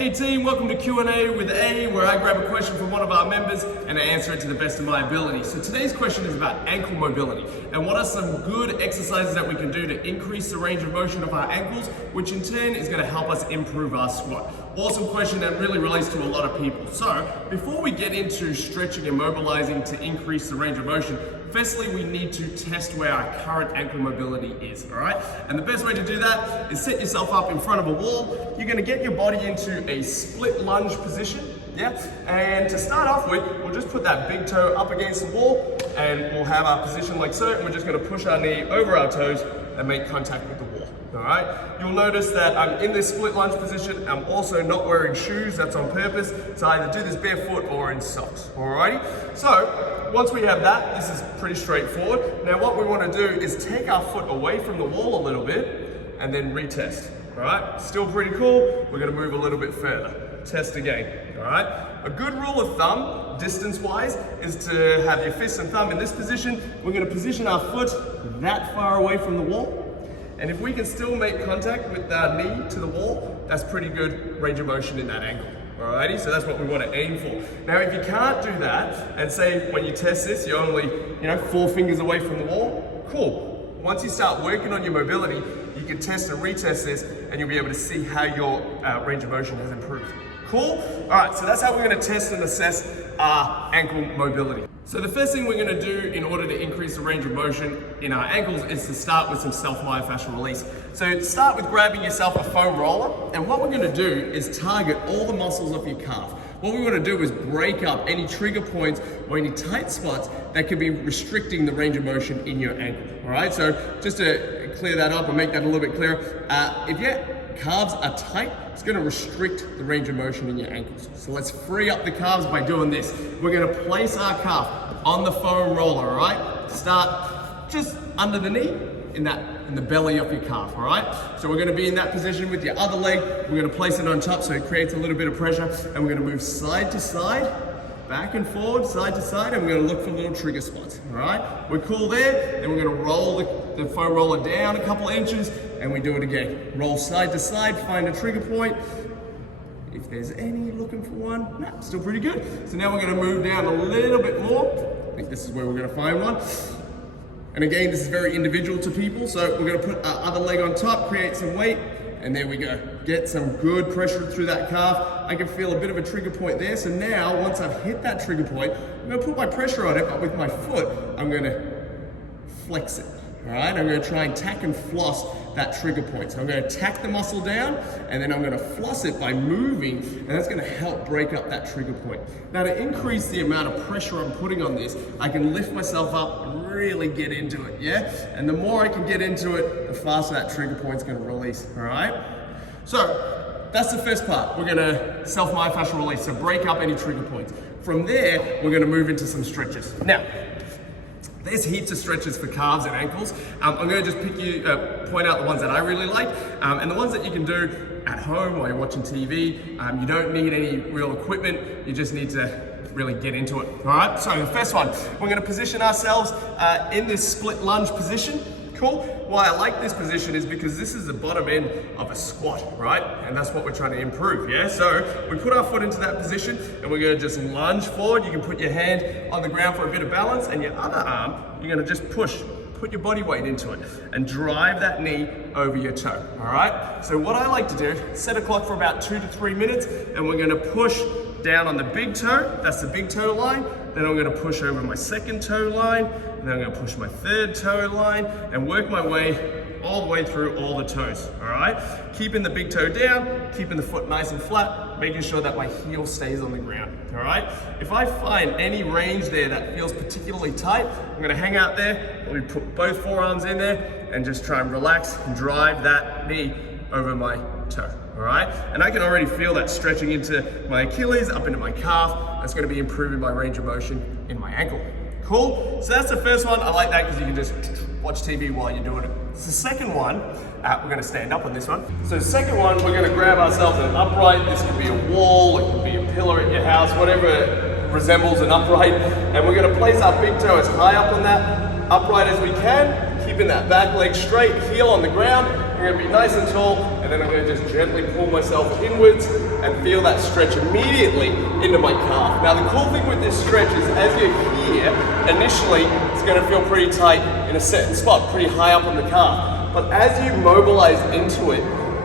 Hey team, welcome to Q&A with A, where I grab a question from one of our members and I answer it to the best of my ability. So today's question is about ankle mobility and what are some good exercises that we can do to increase the range of motion of our ankles, which in turn is going to help us improve our squat. Awesome question that really relates to a lot of people. So before we get into stretching and mobilizing to increase the range of motion, firstly, we need to test where our current ankle mobility is, all right? And the best way to do that is set yourself up in front of a wall. You're gonna get your body into a split lunge position, yeah? And to start off with, we'll just put that big toe up against the wall and we'll have our position like so, and we're just gonna push our knee over our toes and make contact with the wall, all right? You'll notice that I'm in this split lunge position. I'm also not wearing shoes, that's on purpose. So I either do this barefoot or in socks, alrighty? So, once we have that, this is pretty straightforward. Now what we want to do is take our foot away from the wall a little bit and then retest, all right? Still pretty cool. We're going to move a little bit further. Test again, all right? A good rule of thumb, distance-wise, is to have your fist and thumb in this position. We're going to position our foot that far away from the wall. And if we can still make contact with our knee to the wall, that's pretty good range of motion in that ankle. Alrighty, so that's what we want to aim for. Now, if you can't do that, and say when you test this, you're only, 4 fingers away from the wall, cool. Once you start working on your mobility, you can test and retest this, and you'll be able to see how your range of motion has improved. Cool? Alright, so that's how we're going to test and assess our ankle mobility. So the first thing we're going to do in order to increase the range of motion in our ankles is to start with some self-myofascial release. So start with grabbing yourself a foam roller, and what we're going to do is target all the muscles of your calf. What we want to do is break up any trigger points or any tight spots that could be restricting the range of motion in your ankle. All right, so just to clear that up and make that a little bit clearer, if your calves are tight, it's going to restrict the range of motion in your ankles. So let's free up the calves by doing this. We're going to place our calf on the foam roller, all right? Start just under the knee in the belly of your calf, all right? So we're going to be in that position with your other leg. We're going to place it on top so it creates a little bit of pressure, and we're going to move side to side, back and forward, side to side, and we're going to look for little trigger spots, all right? We're cool there, then we're going to roll the foam roller down a couple inches, and we do it again. Roll side to side, find a trigger point. If there's any, looking for one, nah, still pretty good. So now we're going to move down a little bit more. I think this is where we're going to find one. And again, this is very individual to people, so we're going to put our other leg on top, create some weight, and there we go. Get some good pressure through that calf. I can feel a bit of a trigger point there, so now, once I've hit that trigger point, I'm going to put my pressure on it, but with my foot, I'm going to flex it. All right, I'm going to try and tack and floss that trigger point. So I'm going to tack the muscle down, and then I'm going to floss it by moving, and that's going to help break up that trigger point. Now, to increase the amount of pressure I'm putting on this, I can lift myself up and really get into it, yeah? And the more I can get into it, the faster that trigger point's going to release, all right? So that's the first part. We're going to self-myofascial release, so break up any trigger points. From there, we're going to move into some stretches. Now, there's heaps of stretches for calves and ankles. I'm going to just point out the ones that I really like, and the ones that you can do at home while you're watching TV. You don't need any real equipment, you just need to really get into it. All right, so the first one, we're going to position ourselves in this split lunge position. Cool. Why I like this position is because this is the bottom end of a squat, right? And that's what we're trying to improve, yeah? So we put our foot into that position and we're gonna just lunge forward. You can put your hand on the ground for a bit of balance, and your other arm, you're gonna just put your body weight into it and drive that knee over your toe, all right? So what I like to do, set a clock for about 2 to 3 minutes, and we're gonna push down on the big toe, that's the big toe line, then I'm gonna push over my second toe line, and then I'm gonna push my third toe line, and work my way all the way through all the toes, all right? Keeping the big toe down, keeping the foot nice and flat, making sure that my heel stays on the ground, all right? If I find any range there that feels particularly tight, I'm gonna hang out there, let me put both forearms in there, and just try and relax and drive that knee over my toe. All right, and I can already feel that stretching into my Achilles, up into my calf. That's going to be improving my range of motion in my ankle. Cool, so that's the first one. I like that because you can just watch TV while you're doing it. The second one, we're going to stand up on this one. So the second one, we're going to grab ourselves an upright. This could be a wall, it could be a pillar at your house, whatever resembles an upright. And we're going to place our big toe as high up on that upright as we can, keeping that back leg straight, heel on the ground. We're going to be nice and tall, and and then I'm going to just gently pull myself inwards and feel that stretch immediately into my calf. Now the cool thing with this stretch is as you're here, initially it's going to feel pretty tight in a certain spot, pretty high up on the calf. But as you mobilize into it,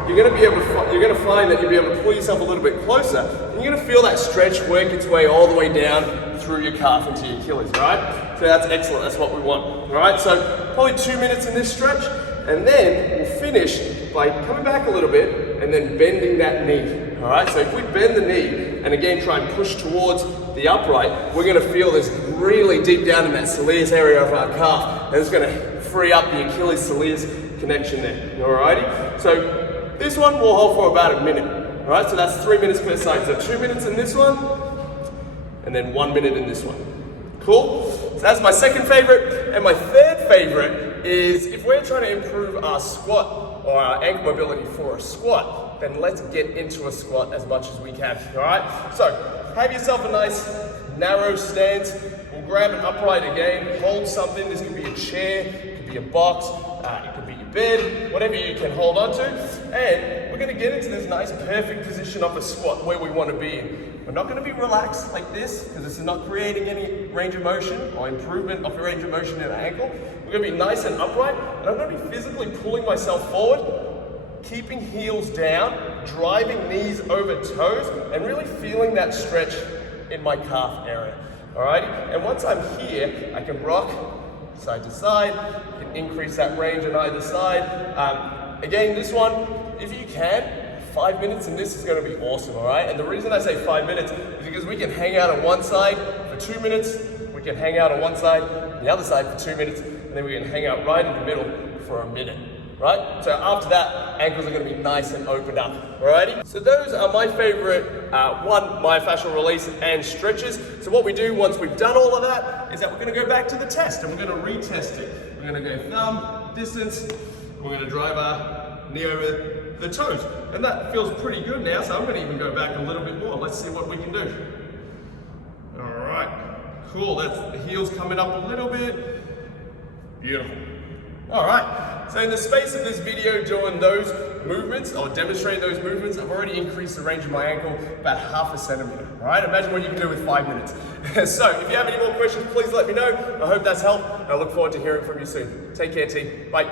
you're going to find that you'll be able to pull yourself a little bit closer, and you're going to feel that stretch work its way all the way down through your calf into your Achilles, right? So that's excellent, that's what we want, all right? So probably 2 minutes in this stretch, and then we'll finish by coming back a little bit and then bending that knee, all right? So if we bend the knee, and again try and push towards the upright, we're going to feel this really deep down in that soleus area of our calf, and it's going to free up the Achilles soleus connection there, alrighty? So this one will hold for about a minute, all right? So that's 3 minutes per side. So 2 minutes in this one, and then 1 minute in this one. Cool? So that's my second favorite. And my third favorite is if we're trying to improve our squat or our ankle mobility for a squat, then let's get into a squat as much as we can, all right? So have yourself a nice narrow stance. We'll grab an upright again, hold something. This could be a chair, it could be a box, it could be your bed, whatever you can hold on to. And we're gonna get into this nice perfect position of a squat where we wanna be in. We're not gonna be relaxed like this because this is not creating any range of motion or improvement of the range of motion in our ankle. We're gonna be nice and upright, and I'm gonna be physically pulling myself forward, keeping heels down, driving knees over toes, and really feeling that stretch in my calf area, alrighty? And once I'm here, I can rock side to side, you can increase that range on either side. Again, this one, if you can, 5 minutes in this is gonna be awesome, all right? And the reason I say 5 minutes is because we can hang out on one side for 2 minutes, we can hang out on one side, the other side for 2 minutes, and then we can hang out right in the middle for a minute, right? So after that, ankles are gonna be nice and opened up, alrighty? So those are my favorite myofascial release and stretches. So what we do once we've done all of that is that we're gonna go back to the test and we're gonna retest it. We're gonna go thumb, distance, we're gonna drive our knee over the toes. And that feels pretty good now, so I'm gonna even go back a little bit more. Let's see what we can do. All right, cool, that's the heels coming up a little bit. Beautiful. All right, so in the space of this video doing those movements, or demonstrating those movements, I've already increased the range of my ankle about 1/2 centimeter, all right? Imagine what you can do with 5 minutes. So if you have any more questions, please let me know. I hope that's helped, and I look forward to hearing from you soon. Take care, team. Bye.